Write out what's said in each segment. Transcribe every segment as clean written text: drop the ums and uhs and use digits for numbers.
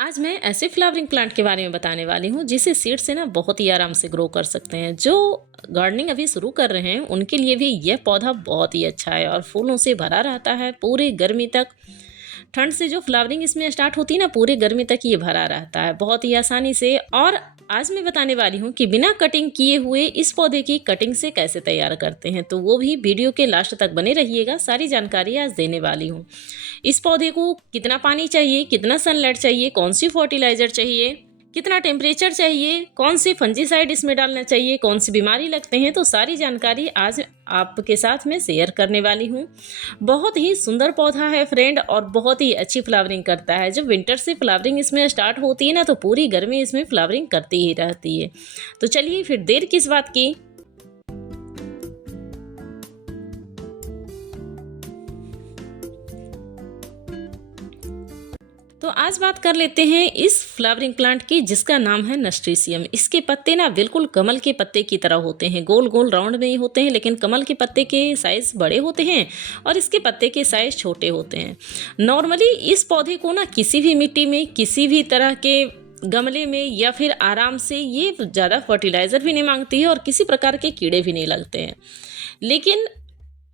आज मैं ऐसे फ्लावरिंग प्लांट के बारे में बताने वाली हूँ जिसे सीड से ना बहुत ही आराम से ग्रो कर सकते हैं। जो गार्डनिंग अभी शुरू कर रहे हैं उनके लिए भी यह पौधा बहुत ही अच्छा है और फूलों से भरा रहता है पूरे गर्मी तक। ठंड से जो फ्लावरिंग इसमें स्टार्ट होती है ना, पूरे गर्मी तक ये भरा रहता है बहुत ही आसानी से। और आज मैं बताने वाली हूँ कि बिना कटिंग किए हुए इस पौधे की कटिंग से कैसे तैयार करते हैं, तो वो भी वीडियो के लास्ट तक बने रहिएगा। सारी जानकारी आज देने वाली हूँ। इस पौधे को कितना पानी चाहिए, कितना सनलाइट चाहिए, कौन सी फर्टिलाइजर चाहिए, कितना टेम्परेचर चाहिए, कौन सी फंजीसाइड इसमें डालना चाहिए, कौन सी बीमारी लगते हैं, तो सारी जानकारी आज आपके साथ मैं शेयर करने वाली हूँ। बहुत ही सुंदर पौधा है फ्रेंड और बहुत ही अच्छी फ्लावरिंग करता है। जब विंटर से फ्लावरिंग इसमें स्टार्ट होती है ना, तो पूरी गर्मी इसमें फ्लावरिंग करती ही रहती है। तो चलिए फिर देर किस बात की। तो आज बात कर लेते हैं इस फ्लावरिंग प्लांट की जिसका नाम है नस्ट्रीसियम। इसके पत्ते ना बिल्कुल कमल के पत्ते की तरह होते हैं, गोल गोल राउंड में ही होते हैं, लेकिन कमल के पत्ते के साइज़ बड़े होते हैं और इसके पत्ते के साइज़ छोटे होते हैं। नॉर्मली इस पौधे को ना किसी भी मिट्टी में, किसी भी तरह के गमले में या फिर आराम से, ये ज़्यादा फर्टिलाइज़र भी नहीं मांगती है और किसी प्रकार के कीड़े भी नहीं लगते हैं। लेकिन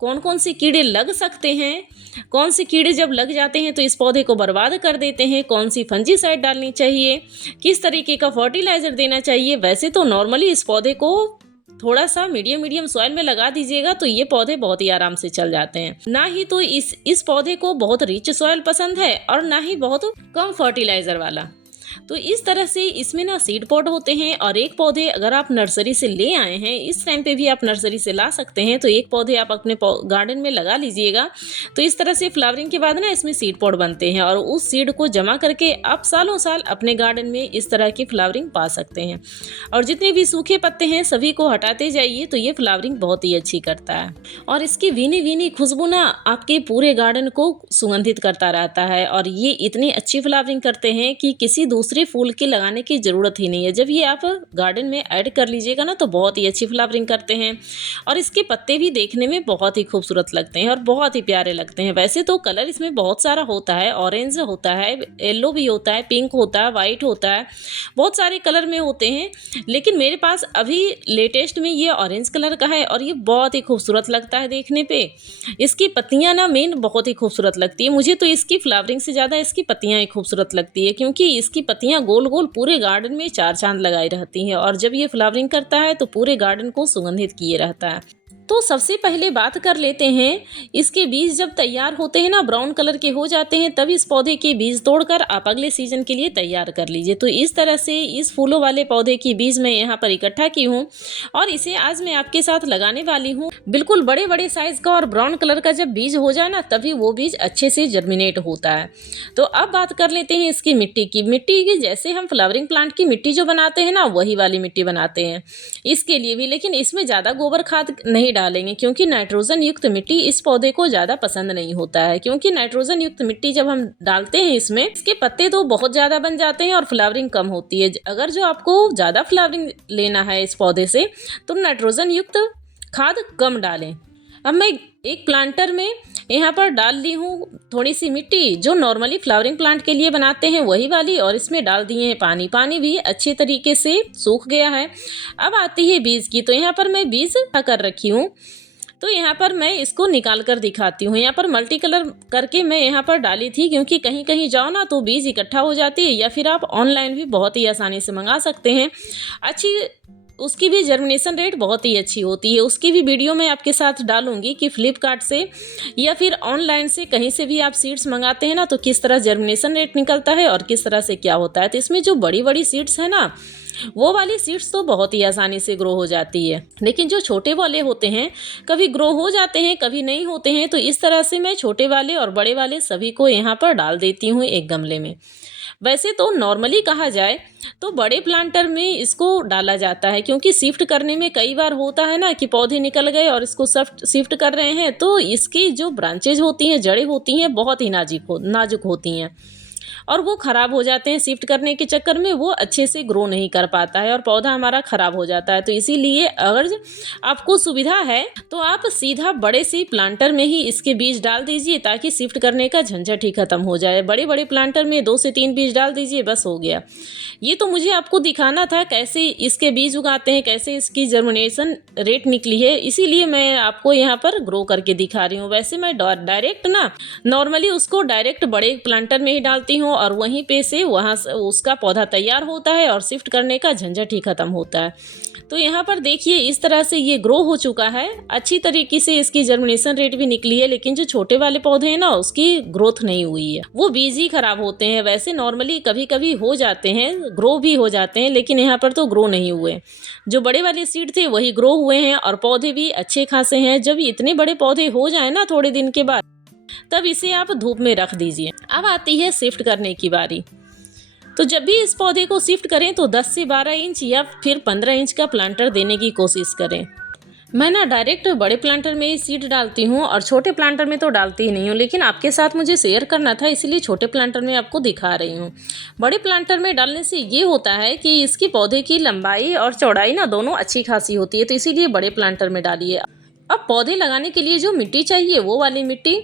कौन कौन से कीड़े लग सकते हैं, कौन से कीड़े जब लग जाते हैं तो इस पौधे को बर्बाद कर देते हैं, कौन सी फंजीसाइड डालनी चाहिए, किस तरीके का फर्टिलाइज़र देना चाहिए। वैसे तो नॉर्मली इस पौधे को थोड़ा सा मीडियम सॉइल में लगा दीजिएगा तो ये पौधे बहुत ही आराम से चल जाते हैं। ना ही तो इस पौधे को बहुत रिच सॉइल पसंद है और ना ही बहुत कम फर्टिलाइज़र वाला। तो इस तरह से इसमें ना सीड पॉट होते हैं और एक पौधे अगर आप नर्सरी से ले आए हैं, इस टाइम पे भी आप नर्सरी से ला सकते हैं, तो एक पौधे आप अपने गार्डन में लगा लीजिएगा। तो इस तरह से फ्लावरिंग के बाद ना इसमें सीड पॉट बनते हैं और उस सीड को जमा करके आप सालों साल अपने गार्डन में इस तरह की फ्लावरिंग पा सकते हैं। और जितने भी सूखे पत्ते हैं सभी को हटाते जाइए तो ये फ्लावरिंग बहुत ही अच्छी करता है और इसकी भीनी भीनी खुशबू ना आपके पूरे गार्डन को सुगंधित करता रहता है। और ये इतनी अच्छी फ्लावरिंग करते हैं कि किसी दूसरे फूल के लगाने की ज़रूरत ही नहीं है। जब ये आप गार्डन में ऐड कर लीजिएगा ना तो बहुत ही अच्छी फ्लावरिंग करते हैं और इसके पत्ते भी देखने में बहुत ही खूबसूरत लगते हैं और बहुत ही प्यारे लगते हैं। वैसे तो कलर इसमें बहुत सारा होता है, ऑरेंज होता है, येलो भी होता है, पिंक होता है, वाइट होता है, बहुत सारे कलर में होते हैं, लेकिन मेरे पास अभी लेटेस्ट में ये ऑरेंज कलर का है और ये बहुत ही खूबसूरत लगता है देखने पे। इसकी पत्तियां ना मेन बहुत ही खूबसूरत लगती है मुझे, तो इसकी फ्लावरिंग से ज़्यादा इसकी पत्तियां ही खूबसूरत लगती है क्योंकि इसकी पत्तियां गोल गोल पूरे गार्डन में चार चांद लगाई रहती हैं और जब ये फ्लावरिंग करता है तो पूरे गार्डन को सुगंधित किए रहता है। तो सबसे पहले बात कर लेते हैं, इसके बीज जब तैयार होते हैं ना, ब्राउन कलर के हो जाते हैं, तब इस पौधे के बीज तोड़कर आप अगले सीजन के लिए तैयार कर लीजिए। तो इस तरह से इस फूलों वाले पौधे की बीज मैं यहाँ पर इकट्ठा की हूँ और इसे आज मैं आपके साथ लगाने वाली हूँ। बिल्कुल बड़े बड़े साइज का और ब्राउन कलर का जब बीज हो जाए ना, तभी वो बीज अच्छे से जर्मिनेट होता है। तो अब बात कर लेते हैं इसकी मिट्टी की जैसे हम फ्लावरिंग प्लांट की मिट्टी जो बनाते हैं ना, वही वाली मिट्टी बनाते हैं इसके लिए भी, लेकिन इसमें ज़्यादा गोबर खाद नहीं डालेंगे क्योंकि नाइट्रोजन युक्त मिट्टी इस पौधे को ज़्यादा पसंद नहीं होता है। क्योंकि नाइट्रोजन युक्त मिट्टी जब हम डालते हैं इसमें, इसके पत्ते तो बहुत ज़्यादा बन जाते हैं और फ्लावरिंग कम होती है। अगर जो आपको ज़्यादा फ्लावरिंग लेना है इस पौधे से तो नाइट्रोजन युक्त खाद कम डालें। अब मैं एक प्लांटर में यहाँ पर डाल ली हूँ थोड़ी सी मिट्टी जो नॉर्मली फ्लावरिंग प्लांट के लिए बनाते हैं वही वाली, और इसमें डाल दिए हैं पानी भी अच्छे तरीके से सूख गया है। अब आती है बीज की, तो यहाँ पर मैं बीज कर रखी हूँ, तो यहाँ पर मैं इसको निकाल कर दिखाती हूँ। यहाँ पर मल्टी कलर करके मैं यहाँ पर डाली थी क्योंकि कहीं कहीं जाओ ना तो बीज इकट्ठा हो जाती है, या फिर आप ऑनलाइन भी बहुत ही आसानी से मंगा सकते हैं। अच्छी उसकी भी जर्मिनेशन रेट बहुत ही अच्छी होती है। उसकी भी वीडियो मैं आपके साथ डालूंगी कि फ्लिपकार्ट से या फिर ऑनलाइन से कहीं से भी आप सीड्स मंगाते हैं ना तो किस तरह जर्मिनेशन रेट निकलता है और किस तरह से क्या होता है। तो इसमें जो बड़ी बड़ी सीड्स है ना, वो वाली सीड्स तो बहुत ही आसानी से ग्रो हो जाती है, लेकिन जो छोटे वाले होते हैं कभी ग्रो हो जाते हैं कभी नहीं होते हैं। तो इस तरह से मैं छोटे वाले और बड़े वाले सभी को यहाँ पर डाल देती हूँ एक गमले में। वैसे तो नॉर्मली कहा जाए तो बड़े प्लांटर में इसको डाला जाता है क्योंकि शिफ्ट करने में कई बार होता है ना कि पौधे निकल गए और इसको शिफ्ट कर रहे हैं तो इसकी जो ब्रांचेज होती हैं, जड़ें होती हैं, बहुत ही नाजुक होती हैं और वो ख़राब हो जाते हैं शिफ्ट करने के चक्कर में, वो अच्छे से ग्रो नहीं कर पाता है और पौधा हमारा ख़राब हो जाता है। तो इसीलिए अगर आपको सुविधा है तो आप सीधा बड़े से प्लांटर में ही इसके बीज डाल दीजिए ताकि शिफ्ट करने का झंझट ही खत्म हो जाए। बड़े बड़े प्लांटर में 2 से 3 बीज डाल दीजिए, बस हो गया। ये तो मुझे आपको दिखाना था कैसे इसके बीज उगाते हैं, कैसे इसकी जर्मिनेशन रेट निकली है, इसीलिए मैं आपको यहाँ पर ग्रो करके दिखा रही हूँ। वैसे मैं डायरेक्ट नॉर्मली उसको डायरेक्ट बड़े प्लांटर में ही डालती हूँ और वहीं पे से वहाँ से उसका पौधा तैयार होता है और शिफ्ट करने का झंझट ही खत्म होता है। तो यहाँ पर देखिए इस तरह से ये ग्रो हो चुका है, अच्छी तरीके से इसकी जर्मिनेशन रेट भी निकली है, लेकिन जो छोटे वाले पौधे हैं ना उसकी ग्रोथ नहीं हुई है, वो बीज ही खराब होते हैं। वैसे नॉर्मली कभी कभी हो जाते हैं, ग्रो भी हो जाते हैं, लेकिन यहाँ पर तो ग्रो नहीं हुए। जो बड़े वाले सीड थे वही ग्रो हुए हैं और पौधे भी अच्छे खासे हैं। जब इतने बड़े पौधे हो जाए ना थोड़े दिन के बाद, तब इसे आप धूप में रख दीजिए। अब आती है शिफ्ट करने की बारी। तो जब भी इस पौधे को शिफ्ट करें तो 10 से 12 इंच या फिर 15 इंच का प्लांटर देने की कोशिश करें। मैं डायरेक्ट बड़े प्लांटर में ही सीड डालती हूँ और छोटे प्लांटर में तो डालती ही नहीं हूँ, लेकिन आपके साथ मुझे शेयर करना था इसलिए छोटे प्लांटर में आपको दिखा रही हूँ। बड़े प्लांटर में डालने से ये होता है कि इसकी पौधे की लंबाई और चौड़ाई ना दोनों अच्छी खासी होती है, तो इसीलिए बड़े प्लांटर में डालिए। अब पौधे लगाने के लिए जो मिट्टी चाहिए वो वाली मिट्टी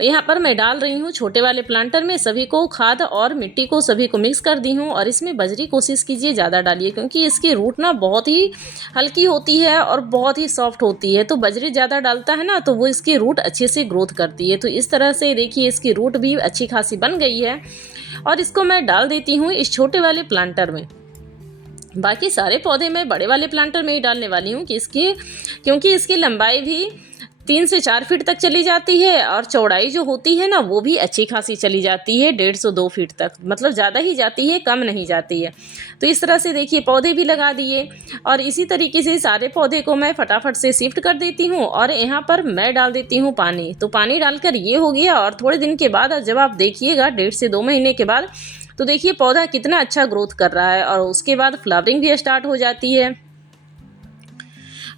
यहाँ पर मैं डाल रही हूँ छोटे वाले प्लांटर में। सभी को खाद और मिट्टी को सभी को मिक्स कर दी हूँ और इसमें बजरी कोशिश कीजिए ज़्यादा डालिए, क्योंकि इसकी रूट ना बहुत ही हल्की होती है और बहुत ही सॉफ्ट होती है। तो बजरी ज़्यादा डालता है ना तो वो इसकी रूट अच्छे से ग्रोथ करती है। तो इस तरह से देखिए इसकी रूट भी अच्छी खासी बन गई है और इसको मैं डाल देती हूँ इस छोटे वाले प्लांटर में। बाकी सारे पौधे मैं बड़े वाले प्लांटर में ही डालने वाली हूँ क्योंकि इसकी लंबाई भी 3 से 4 फीट तक चली जाती है और चौड़ाई जो होती है ना वो भी अच्छी खासी चली जाती है, 1.5 से 2 फीट तक, मतलब ज़्यादा ही जाती है, कम नहीं जाती है। तो इस तरह से देखिए पौधे भी लगा दिए और इसी तरीके से सारे पौधे को मैं फटाफट से शिफ्ट कर देती हूँ और यहाँ पर मैं डाल देती हूँ पानी। तो पानी डालकर ये हो गया और थोड़े दिन के बाद जब आप देखिएगा 1.5 से 2 महीने के बाद, तो देखिए पौधा कितना अच्छा ग्रोथ कर रहा है और उसके बाद फ्लावरिंग भी स्टार्ट हो जाती है।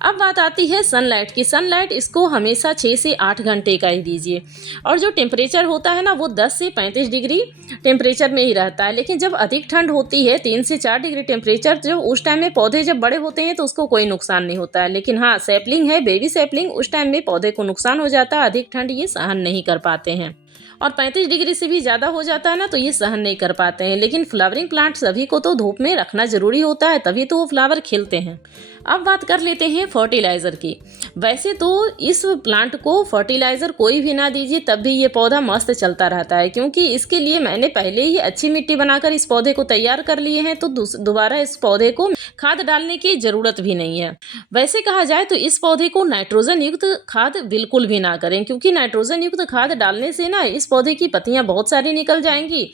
अब बात आती है सनलाइट की। सनलाइट इसको हमेशा 6 से 8 घंटे का ही दीजिए और जो टेम्परेचर होता है ना वो 10 से 35 डिग्री टेम्परेचर में ही रहता है। लेकिन जब अधिक ठंड होती है 3 से 4 डिग्री टेम्परेचर, जो उस टाइम में पौधे जब बड़े होते हैं तो उसको कोई नुकसान नहीं होता है। लेकिन हाँ, सैपलिंग है, बेबी सैपलिंग, उस टाइम में पौधे को नुकसान हो जाता है, अधिक ठंड ये सहन नहीं कर पाते हैं। और 35 डिग्री से भी ज़्यादा हो जाता है ना तो ये सहन नहीं कर पाते हैं। लेकिन फ्लावरिंग प्लांट सभी को तो धूप में रखना ज़रूरी होता है, तभी तो वो फ्लावर खिलते हैं। अब बात कर लेते हैं फर्टिलाइज़र की। वैसे तो इस प्लांट को फर्टिलाइज़र कोई भी ना दीजिए तब भी ये पौधा मस्त चलता रहता है, क्योंकि इसके लिए मैंने पहले ही अच्छी मिट्टी बनाकर इस पौधे को तैयार कर लिए हैं, तो दोबारा इस पौधे को खाद डालने की ज़रूरत भी नहीं है। वैसे कहा जाए तो इस पौधे को नाइट्रोजन युक्त खाद बिल्कुल भी ना करें, क्योंकि नाइट्रोजन युक्त खाद डालने से ना इस पौधे की पत्तियां बहुत सारी निकल जाएंगी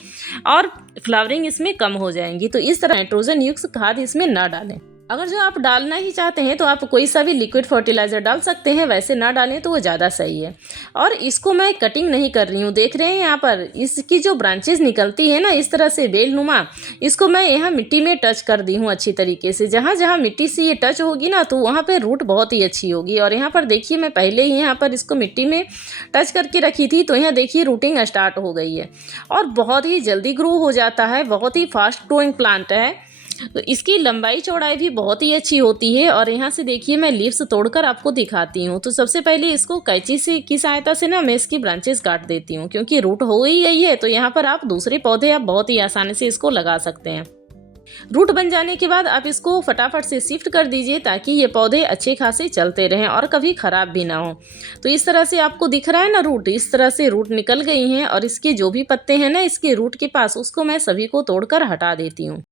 और फ्लावरिंग इसमें कम हो जाएंगी। तो इस तरह नाइट्रोजन युक्त खाद इसमें ना डालें। अगर जो आप डालना ही चाहते हैं तो आप कोई सा भी लिक्विड फर्टिलाइज़र डाल सकते हैं, वैसे ना डालें तो वो ज़्यादा सही है। और इसको मैं कटिंग नहीं कर रही हूँ, देख रहे हैं यहाँ पर इसकी जो ब्रांचेस निकलती है ना इस तरह से बेलनुमा, इसको मैं यहाँ मिट्टी में टच कर दी हूँ अच्छी तरीके से। जहाँ जहाँ मिट्टी से ये टच होगी ना तो वहाँ पर रूट बहुत ही अच्छी होगी। और यहाँ पर देखिए मैं पहले ही यहाँ पर इसको मिट्टी में टच करके रखी थी, तो यहाँ देखिए रूटिंग स्टार्ट हो गई है और बहुत ही जल्दी ग्रो हो जाता है, बहुत ही फास्ट ग्रोइंग प्लांट है। तो इसकी लंबाई चौड़ाई भी बहुत ही अच्छी होती है। और यहाँ से देखिए मैं लीव्स तोड़कर आपको दिखाती हूँ। तो सबसे पहले इसको कैंची से की सहायता से ना मैं इसकी ब्रांचेस काट देती हूँ, क्योंकि रूट हो ही गई है। तो यहाँ पर आप दूसरे पौधे आप बहुत ही आसानी से इसको लगा सकते हैं। रूट बन जाने के बाद आप इसको फटाफट से शिफ्ट कर दीजिए ताकि ये पौधे अच्छे खासे चलते रहें और कभी ख़राब भी ना हो। तो इस तरह से आपको दिख रहा है ना रूट, इस तरह से रूट निकल गई हैं और इसके जो भी पत्ते हैं ना इसके रूट के पास, उसको मैं सभी को तोड़कर हटा देती हूँ।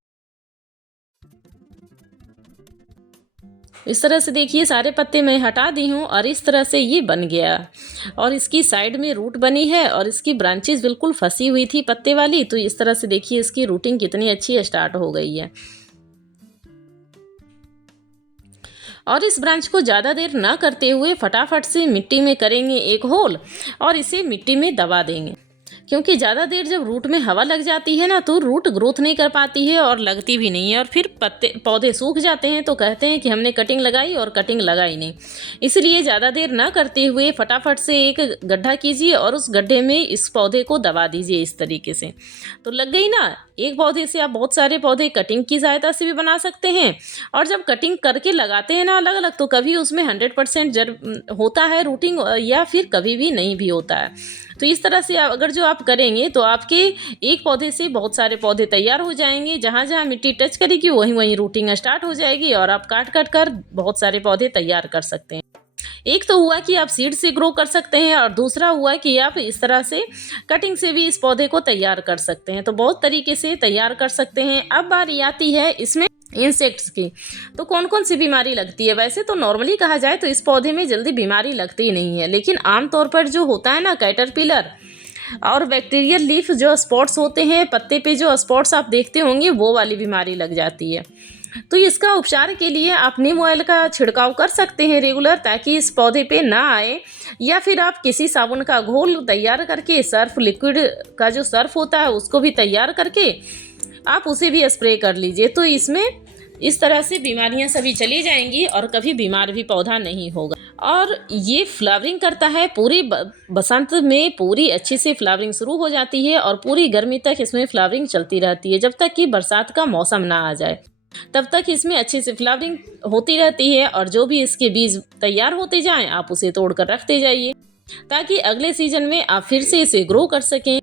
इस तरह से देखिए सारे पत्ते मैं हटा दी हूँ और इस तरह से ये बन गया और इसकी साइड में रूट बनी है और इसकी ब्रांचेस बिल्कुल फंसी हुई थी पत्ते वाली। तो इस तरह से देखिए इसकी रूटिंग कितनी अच्छी स्टार्ट हो गई है। और इस ब्रांच को ज़्यादा देर ना करते हुए फटाफट से मिट्टी में करेंगे एक होल और इसे मिट्टी में दबा देंगे, क्योंकि ज़्यादा देर जब रूट में हवा लग जाती है ना तो रूट ग्रोथ नहीं कर पाती है और लगती भी नहीं है, और फिर पौधे सूख जाते हैं तो कहते हैं कि हमने कटिंग लगाई और कटिंग लगाई नहीं। इसलिए ज़्यादा देर ना करते हुए फटाफट से एक गड्ढा कीजिए और उस गड्ढे में इस पौधे को दबा दीजिए इस तरीके से। तो लग गई ना। एक पौधे से आप बहुत सारे पौधे कटिंग की सहायता से भी बना सकते हैं, और जब कटिंग करके लगाते हैं ना अलग अलग, तो कभी उसमें 100% होता है रूटिंग, या फिर कभी भी नहीं भी होता है। तो इस तरह से अगर जो आप करेंगे तो आपके एक पौधे से बहुत सारे पौधे तैयार हो जाएंगे। जहाँ जहाँ मिट्टी टच करेगी वहीं वहीं रूटिंग स्टार्ट हो जाएगी, और आप काट काट कर बहुत सारे पौधे तैयार कर सकते हैं। एक तो हुआ कि आप सीड से ग्रो कर सकते हैं, और दूसरा हुआ कि आप इस तरह से कटिंग से भी इस पौधे को तैयार कर सकते हैं। तो बहुत तरीके से तैयार कर सकते हैं। अब बारी आती है इसमें इंसेक्ट्स की। तो कौन कौन सी बीमारी लगती है? वैसे तो नॉर्मली कहा जाए तो इस पौधे में जल्दी बीमारी लगती नहीं है, लेकिन आमतौर पर जो होता है ना कैटरपिलर और बैक्टीरियल लीफ जो स्पॉट्स होते हैं, पत्ते पे जो स्पॉट्स आप देखते होंगे, वो वाली बीमारी लग जाती है। तो इसका उपचार के लिए आप नीम ऑयल का छिड़काव कर सकते हैं रेगुलर, ताकि इस पौधे पे ना आए। या फिर आप किसी साबुन का घोल तैयार करके, सर्फ लिक्विड का जो सर्फ होता है उसको भी तैयार करके आप उसे भी स्प्रे कर लीजिए। तो इसमें इस तरह से बीमारियां सभी चली जाएंगी और कभी बीमार भी पौधा नहीं होगा। और ये फ्लावरिंग करता है पूरे बसंत में, पूरी अच्छी से फ्लावरिंग शुरू हो जाती है और पूरी गर्मी तक इसमें फ्लावरिंग चलती रहती है, जब तक कि बरसात का मौसम ना आ जाए। तब तक इसमें अच्छे से फ्लावरिंग होती रहती है, और जो भी इसके बीज तैयार होते जाएं आप उसे तोड़कर रखते जाइए, ताकि अगले सीजन में आप फिर से इसे ग्रो कर सकें।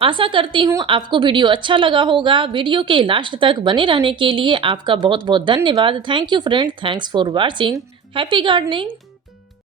आशा करती हूँ आपको वीडियो अच्छा लगा होगा। वीडियो के लास्ट तक बने रहने के लिए आपका बहुत बहुत धन्यवाद। Thank you friend, thanks for watching. Happy gardening.